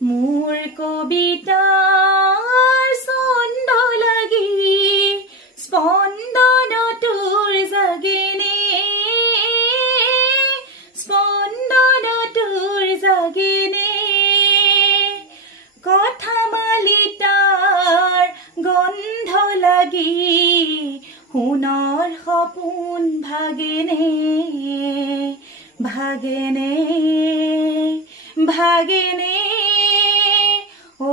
মোৰ কবিতাৰ ছন্দ লাগি স্পন্দন তোৰ জাগিনে, স্পন্দন তোৰ জাগিনে। কথামালিতাৰ গন্ধ লাগি সোণৰ সপোন ভাগেনে, ভাগেনে, ভাগেনে। ও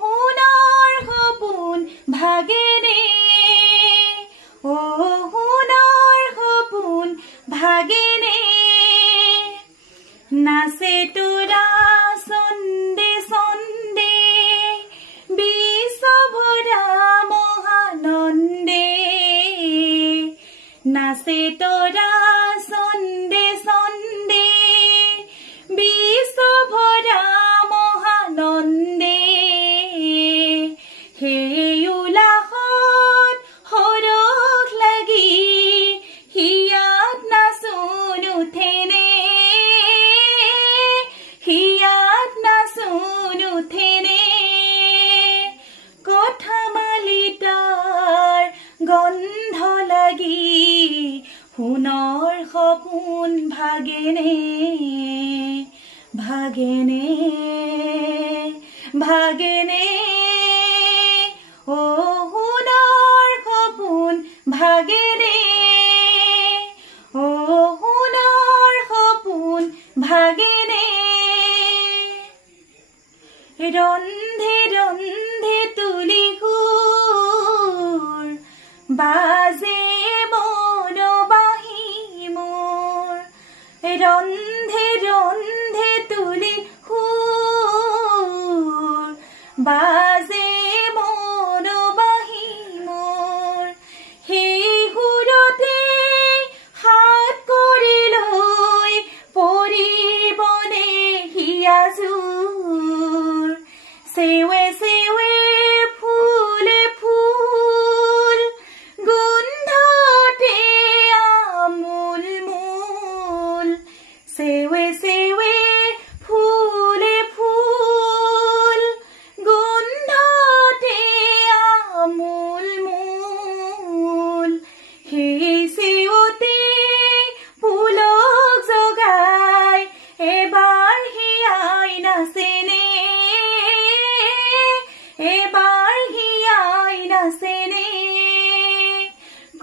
সোণৰ সপোন ভাগেনে, ও সোণৰ সপোন ভাগেনে। নাচে তোৰা চন্দে চন্দে বিশ্বভৰা মহানন্দে, নাচে তোৰা চন্দে চন্দে বিশ্বভৰা মহানন্দে। সেই উলাসত সৰস লাগি হিয়াত নাচোন উঠেনে, হিয়াত নাচোন উঠেনে। কথামালিতাৰ গন্ধ লাগি সোণৰ সপোন ভাগেনে, ভাগেনে, ভাগেনে। ও সোণৰ সপোন ভাগেনে, ও সোণৰ সপোন ভাগেনে। ৰন্ধে ৰন্ধে তুলি সুৰ বাজে মন বাঁহী মোৰ, ৰন্ধে ৰন্ধে তুলি সুৰ বাজে মন বাঁহী মোৰ। সেই সুৰতে হাত কৰি লৈ পৰিবনে হিয়াজোৰ। সেৱে সেৱে ফুলে ফুল গোন্ধতে আমোল মোল, সেৱে সেৱে ফুলে ফুল গোন্ধতে আমোল মোল। সেই সেৱতে ফুলক জগাই এবাৰ হিয়াই নাচেনে, এবাৰ হিয়াই নাচেনে।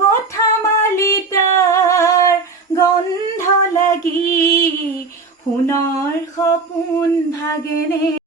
কথামালিতাৰ গন্ধ লাগি সোণৰ সপোন ভাগেনে।